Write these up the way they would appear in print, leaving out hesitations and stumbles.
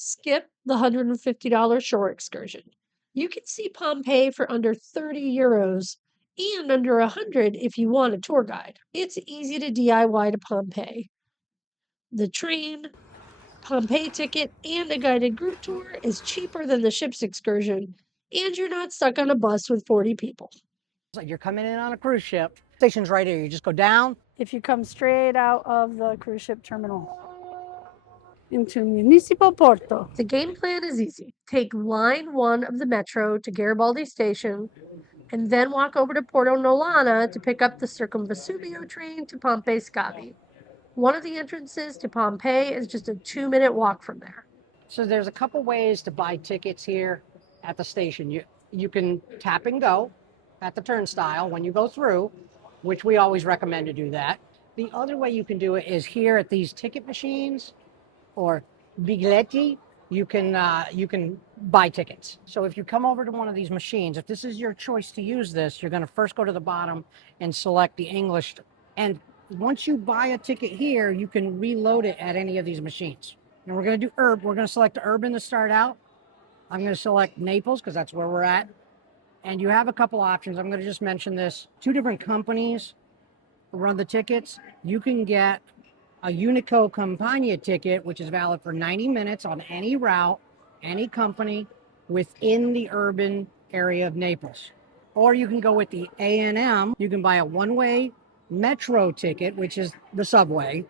Skip the $150 shore excursion. You can see Pompeii for under 30 euros and under 100 if you want a tour guide. It's easy to DIY to Pompeii. The train, Pompeii ticket, and a guided group tour is cheaper than the ship's excursion, and you're not stuck on a bus with 40 people. So you're coming in on a cruise ship. Station's right here. You just go down. If you come straight out of the cruise ship terminal into Municipal Porto. The game plan is easy. Take line 1 of the metro to Garibaldi Station, and then walk over to Porto Nolana to pick up the Circumvesubio train to Pompeii Scavi. One of the entrances to Pompeii is just a 2-minute walk from there. So there's a couple ways to buy tickets here at the station. You can tap and go at the turnstile when you go through, which we always recommend to do that. The other way you can do it is here at these ticket machines or biglietti. You can buy tickets. So if you come over to one of these machines, if this is your choice to use this, you're going to first go to the bottom and select the English. And once you buy a ticket here, you can reload it at any of these machines. And we're going to do We're going to select Urban to start out. I'm going to select Naples because that's where we're at. And you have a couple options. I'm going to just mention this. 2 different companies run the tickets. You can get a Unico Campagna ticket, which is valid for 90 minutes on any route, any company within the urban area of Naples. Or you can go with the A&M. You can buy a one-way metro ticket, which is the subway,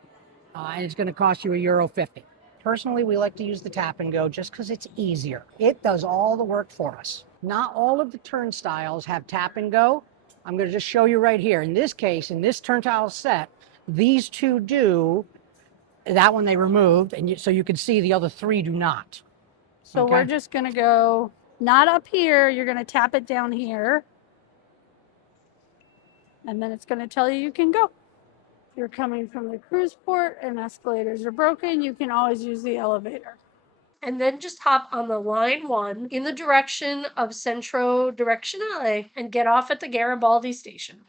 and it's going to cost you €1.50. Personally, we like to use the tap and go just because it's easier. It does all the work for us. Not all of the turnstiles have tap and go. I'm going to just show you right here. In this case, in this turnstile set, these 2 do. That one they removed, and so you can see the other 3 do not. So Okay. we're just going to go, not up here. You're going to tap it down here. And then it's going to tell you can go. If you're coming from the cruise port and escalators are broken, you can always use the elevator. And then just hop on the line 1 in the direction of Centro Directionale and get off at the Garibaldi station.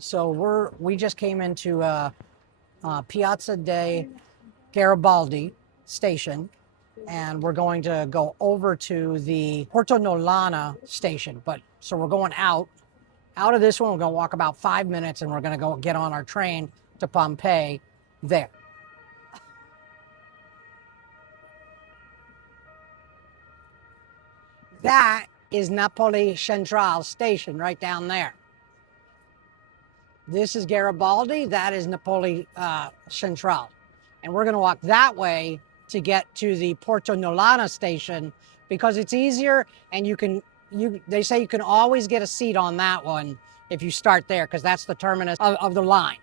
So we just came into Piazza de Garibaldi station, and we're going to go over to the Porto Nolana station. So we're going out of this one. We're going to walk about 5 minutes, and we're going to go get on our train to Pompeii there. That is Napoli Central station right down there. This is Garibaldi. That is Napoli Central. And we're going to walk that way to get to the Porto Nolana station because it's easier, and they say you can always get a seat on that one if you start there because that's the terminus of the line.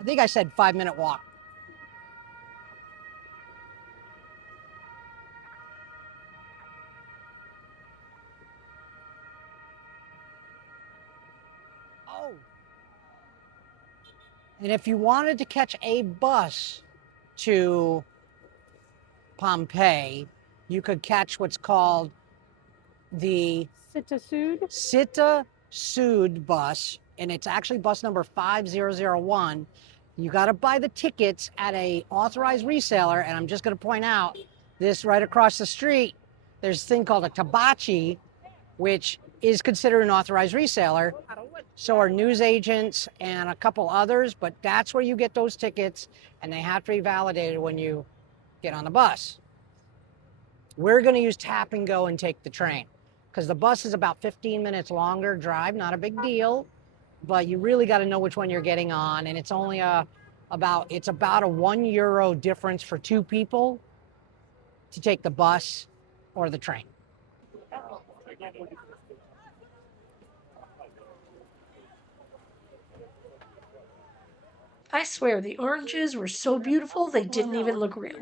I think I said 5-minute walk. Oh. And if you wanted to catch a bus to Pompeii, you could catch what's called the Città Sud bus, and it's actually bus number 5001. You got to buy the tickets at a authorized reseller, and I'm just going to point out this right across the street. There's a thing called a Tabaci, which is considered an authorized reseller. So are news agents and a couple others, but that's where you get those tickets, and they have to be validated when you get on the bus. We're going to use tap and go and take the train because the bus is about 15 minutes longer drive, not a big deal, but you really got to know which one you're getting on, and it's only about a €1 difference for 2 people to take the bus or the train. I swear, the oranges were so beautiful they didn't even look real.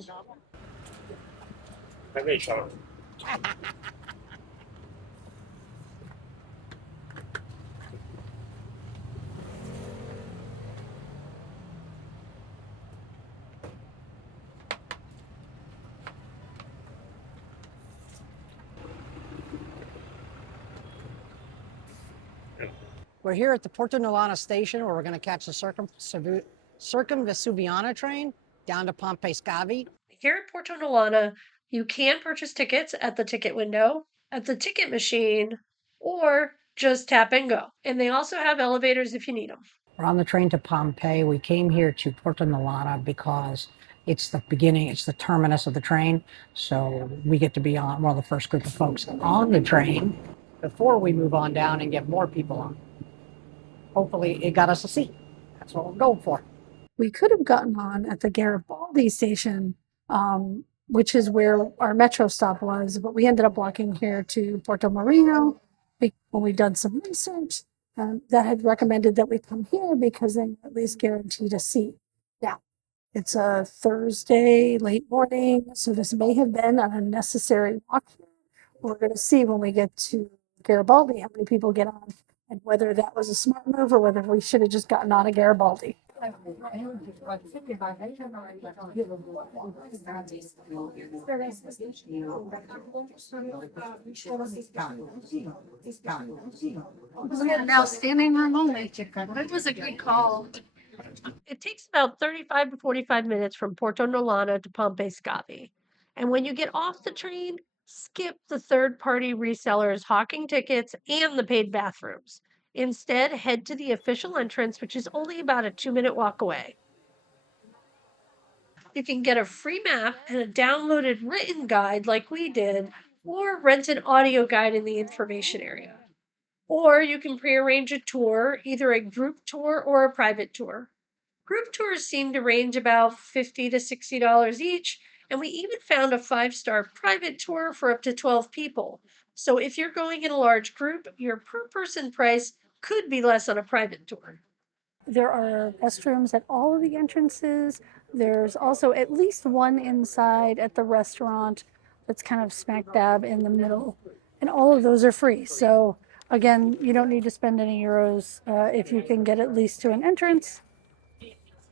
We're here at the Porto Nolana station where we're going to catch the Circumvesuviana train down to Pompeii Scavi. Here at Porto Nolana, you can purchase tickets at the ticket window, at the ticket machine, or just tap and go. And they also have elevators if you need them. We're on the train to Pompeii. We came here to Porto Nolana because it's the beginning, it's the terminus of the train. So we get to be on one of the first group of folks on the train before we move on down and get more people on. Hopefully it got us a seat. That's what we're going for. We could have gotten on at the Garibaldi station, which is where our metro stop was, but we ended up walking here to Porto Marino when we done some research. That had recommended that we come here because they at least guaranteed a seat. Now, it's a Thursday, late morning, so this may have been an unnecessary walk here. We're going to see when we get to Garibaldi how many people get on and whether that was a smart move or whether we should have just gotten on a Garibaldi. Now standing room only. That was a good call. It takes about 35 to 45 minutes from Porto Nolana to Pompeii Scavi. And when you get off the train, skip the third-party resellers hawking tickets and the paid bathrooms. Instead, head to the official entrance, which is only about a 2-minute walk away. You can get a free map and a downloaded written guide like we did, or rent an audio guide in the information area. Or you can prearrange a tour, either a group tour or a private tour. Group tours seem to range about $50 to $60 each, and we even found a 5-star private tour for up to 12 people. So if you're going in a large group, your per person price could be less on a private tour. There are restrooms at all of the entrances. There's also at least one inside at the restaurant that's kind of smack dab in the middle. And all of those are free. So again, you don't need to spend any euros if you can get at least to an entrance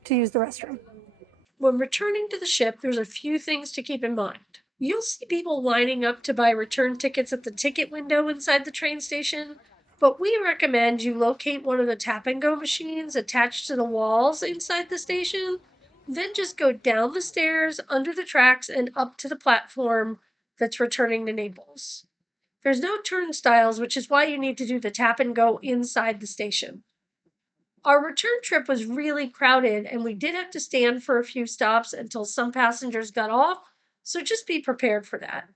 to use the restroom. When returning to the ship, there's a few things to keep in mind. You'll see people lining up to buy return tickets at the ticket window inside the train station, but we recommend you locate one of the tap and go machines attached to the walls inside the station, then just go down the stairs, under the tracks, and up to the platform that's returning to Naples. There's no turnstiles, which is why you need to do the tap and go inside the station. Our return trip was really crowded, and we did have to stand for a few stops until some passengers got off, so just be prepared for that.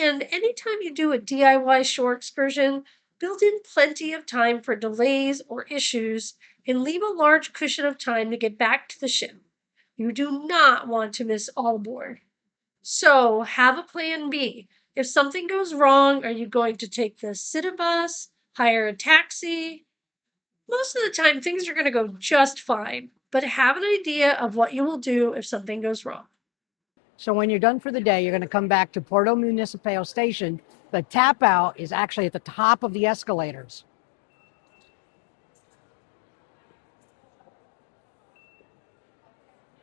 And anytime you do a DIY shore excursion, build in plenty of time for delays or issues and leave a large cushion of time to get back to the ship. You do not want to miss all aboard. So have a plan B. If something goes wrong, are you going to take the city bus, hire a taxi? Most of the time, things are going to go just fine, but have an idea of what you will do if something goes wrong. So when you're done for the day, you're going to come back to Porto Municipal Station. The tap out is actually at the top of the escalators.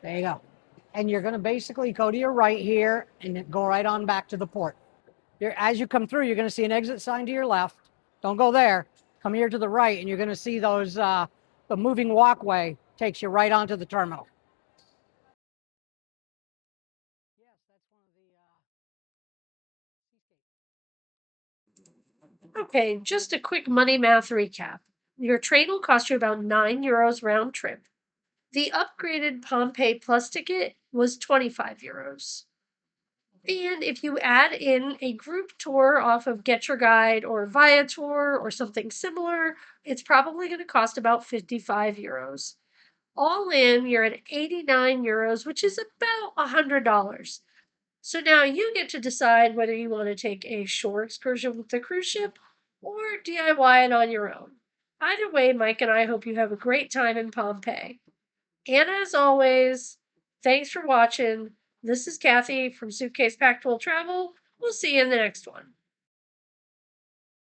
There you go. And you're going to basically go to your right here and then go right on back to the port. As you come through, you're going to see an exit sign to your left. Don't go there. Come here to the right, and you're going to see those, the moving walkway takes you right onto the terminal. Okay, just a quick money math recap. Your train will cost you about €9 round trip. The upgraded Pompeii Plus ticket was €25. And if you add in a group tour off of Get Your Guide or Viator or something similar, it's probably going to cost about €55. All in, you're at €89, which is about $100. So now you get to decide whether you want to take a shore excursion with the cruise ship or DIY it on your own. Either way, Mike and I hope you have a great time in Pompeii. And as always, thanks for watching. This is Kathy from Suitcase Packed Will Travel. We'll see you in the next one.